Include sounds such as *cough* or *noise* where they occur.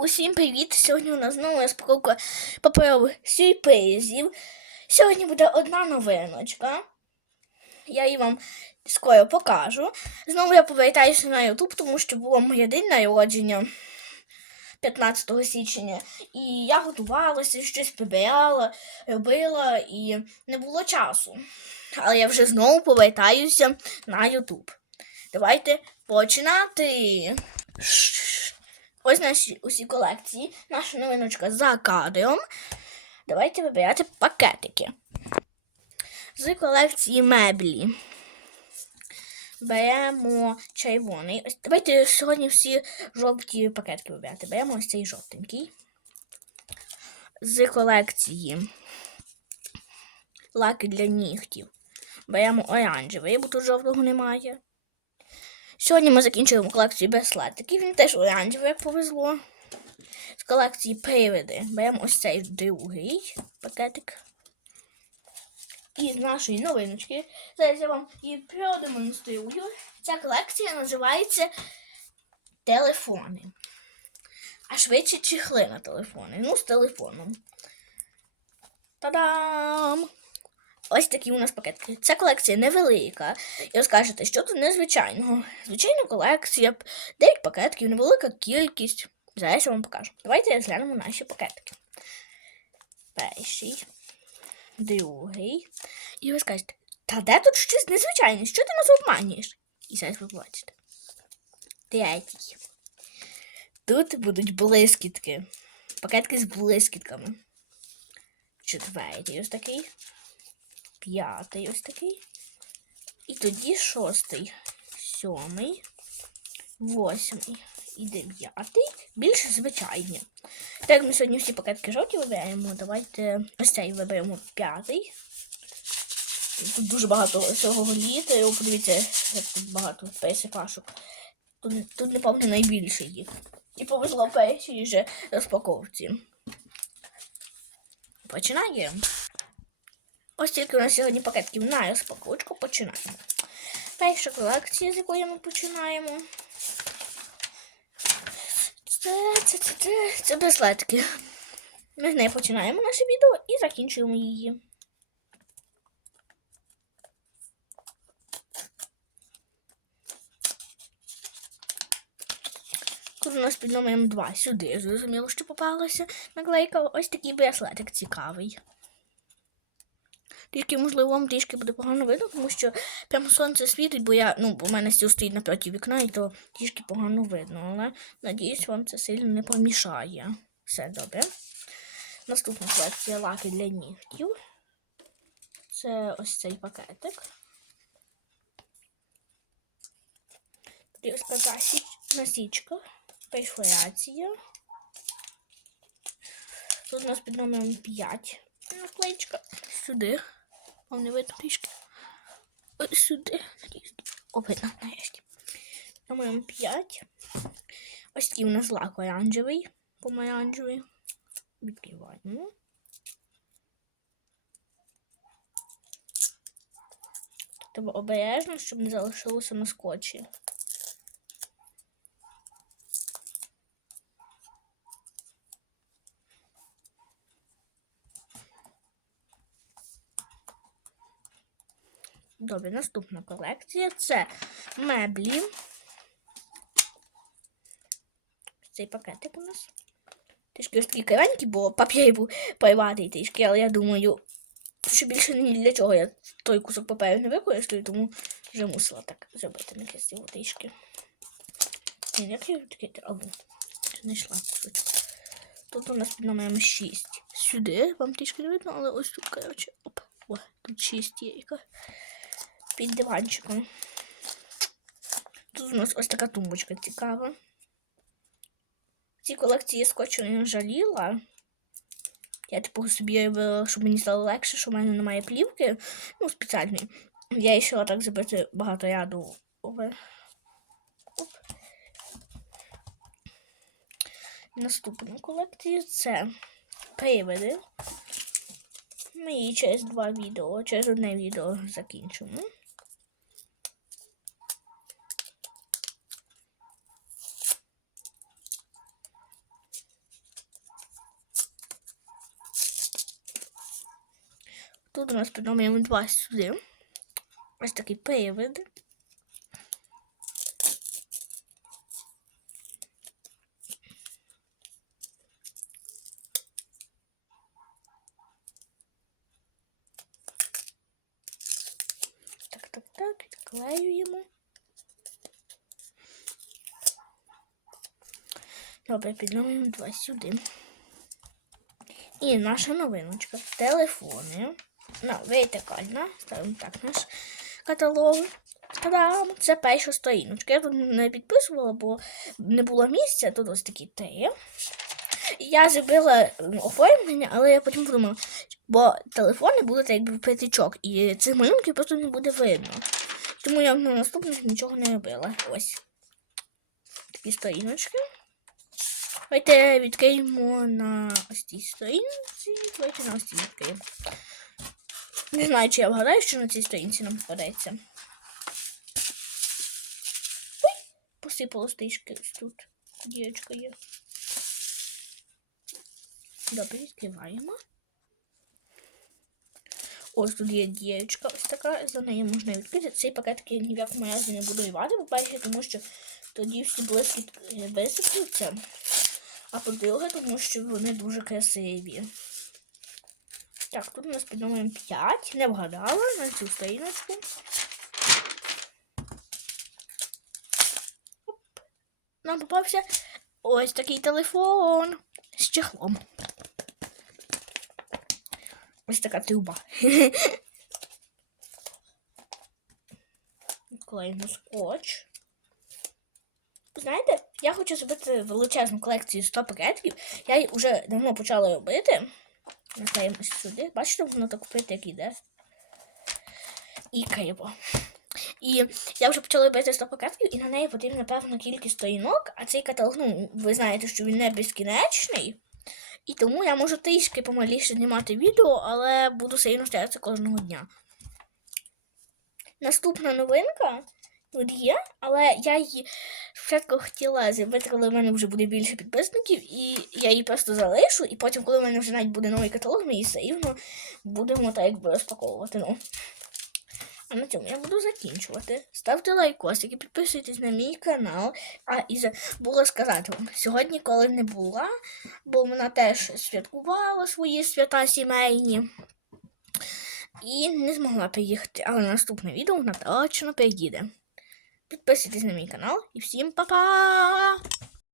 Усім привіт! Сьогодні у нас знову розпаковка паперових сюрпризів. Сьогодні буде одна новиночка. Я її вам скоро покажу. Знову я повертаюся на YouTube, тому що було моє день народження 15 січня. І я готувалася, щось прибирала, робила і не було часу. Але я вже знову повертаюся на YouTube. Давайте починати. Ось наші усі колекції. Наша новиночка за кадром. Давайте вибирати пакетики. З колекції меблі. Беремо червоний. Ось давайте сьогодні всі жовті пакетики вибирати. Беремо ось цей жовтенький. З колекції лаки для нігтів. Беремо оранжевий, бо тут жовтого немає. Сьогодні ми закінчуємо колекцію браслетиків. Він теж оранжевий, як повезло. З колекції привиди беремо ось цей другий пакетик. І з нашої новиночки. Зараз я вам і продемонструю. Ця колекція називається телефони. А швидше чехли на телефони. Ну, з телефоном. Та-дам! Ось такі у нас пакетки. Ця колекція невелика. І ви скажете, що тут незвичайного. Звичайна колекція, 9 пакетків, невелика кількість. Зараз я вам покажу. Давайте розглянемо наші пакетики. Перший, другий. І ви скажете, та де тут щось незвичайне? Що ти нас обманюєш? І зараз ви побачите. Третій. Тут будуть блискітки. Пакетки з блискітками. Четвертий ось такий п'ятий ось такий. І тоді шостий, сьомий, восьмий і дев'ятий. Більш звичайні. Так ми сьогодні всі пакетки жовті вибираємо, давайте ось цей виберемо п'ятий. Тут дуже багато всього літеру. Подивіться, як тут багато пересипашок. Тут, тут напевно, найбільше їх. І повезло першій вже розпаковці. Починаємо. Ось тільки у нас сьогодні пакетків на розпаковочку починаємо. Перша колекція, з якої ми починаємо. Це, це, це, це, це браслетки. Ми з неї починаємо наше відео і закінчуємо її. Тут у нас під номером 2 сюди. Зрозуміло, що попалося наклейка. Ось такий браслетик цікавий. Трішки, можливо, вам трішки буде погано видно, тому що прямо сонце світить, бо я, ну, в мене стіл стоїть напроти вікна, і то трішки погано видно. Але надіюсь, вам це сильно не помішає. Все добре. Наступна колекція лаки для нігтів. Це ось цей пакетик. Тут ось така січ- насічка, перфорація. Тут у нас під номером 5 наклеечка. Сюди. Вам не видно трішки. Ось сюди. Надіюсь. О, видно, нарешті. Номером 5. Ось такий у нас лак оранжевий. помаранжевий. Відкриваємо. Треба обережно, щоб не залишилося на скотчі. Добре, наступна колекція це меблі. Цей пакетик у нас. Трішки ось такий кривенький, бо папір був порватий трішки, але я думаю, що більше ні для чого я той кусок паперу не використаю, тому вже мусила так зробити некрасиво трішки. Ні, як я таке або знайшла кусочок. Тут у нас під номером 6. Сюди, вам трішки не видно, але ось тут, коротше, оп, о, тут 6 є яка під диванчиком. Тут у нас ось така тумбочка цікава. В цій колекції я скотчу не жаліла. Я типу собі робила, щоб мені стало легше, що в мене немає плівки. Ну, спеціальної. Я ще так зробити багато ряду. Оп. Наступна колекція це привиди. Ми її через два відео, через одне відео закінчимо. Тут у нас номером 2 сюди. Ось такий привид. Так, так, так, відклеюємо. Добре, піднімемо два сюди. І наша новиночка. Телефони. На, вертикальна. Ставимо так наш каталог. Та-дам! Це перша сторіночка. Я тут не підписувала, бо не було місця. Тут ось такі три. Я зробила оформлення, але я потім подумала, бо телефони будуть якби в п'ятичок, і цих малюнків просто не буде видно. Тому я на наступних нічого не робила. Ось. Такі сторіночки. Давайте відкриємо на ось цій сторінці. Давайте на ось цій відкриємо. Не знаю, чи я вгадаю, що на цій сторінці нам попадеться. Ой, посипало стрічки ось тут. Дірочка є. Добре, відкриваємо. Ось тут є дієчка, ось така, за нею можна відкрити. Цей пакетик я ні в якому разі не буду рвати, по-перше, тому що тоді всі блискітки висипляться. А по-друге, тому що вони дуже красиві. Так, тут у нас під номером 5. Не вгадала на цю сторіночку. Нам попався ось такий телефон з чехлом. Ось така труба. *laughs* Клеїмо скотч. Знаєте, я хочу зробити величезну колекцію 100 пакетиків. Я її вже давно почала робити. Наклеїмо сюди. Бачите, воно так купити, як іде. І криво. І я вже почала робити 100 пакетиків, і на неї потрібна певна кількість сторінок, а цей каталог, ну, ви знаєте, що він не безкінечний. І тому я можу трішки помаліше знімати відео, але буду сильно старатися кожного дня. Наступна новинка тут є, але я її спочатку хотіла зробити, коли в мене вже буде більше підписників, і я її просто залишу, і потім, коли в мене вже навіть буде новий каталог, ми її все рівно будемо так якби розпаковувати. Ну. А на цьому я буду закінчувати. Ставте лайкосики, підписуйтесь на мій канал. А і забула сказати вам, сьогодні, коли не була, бо вона теж святкувала свої свята сімейні. І не змогла приїхати, але наступне відео вона точно приїде. Підписуйтесь на мій канал і всім па-па!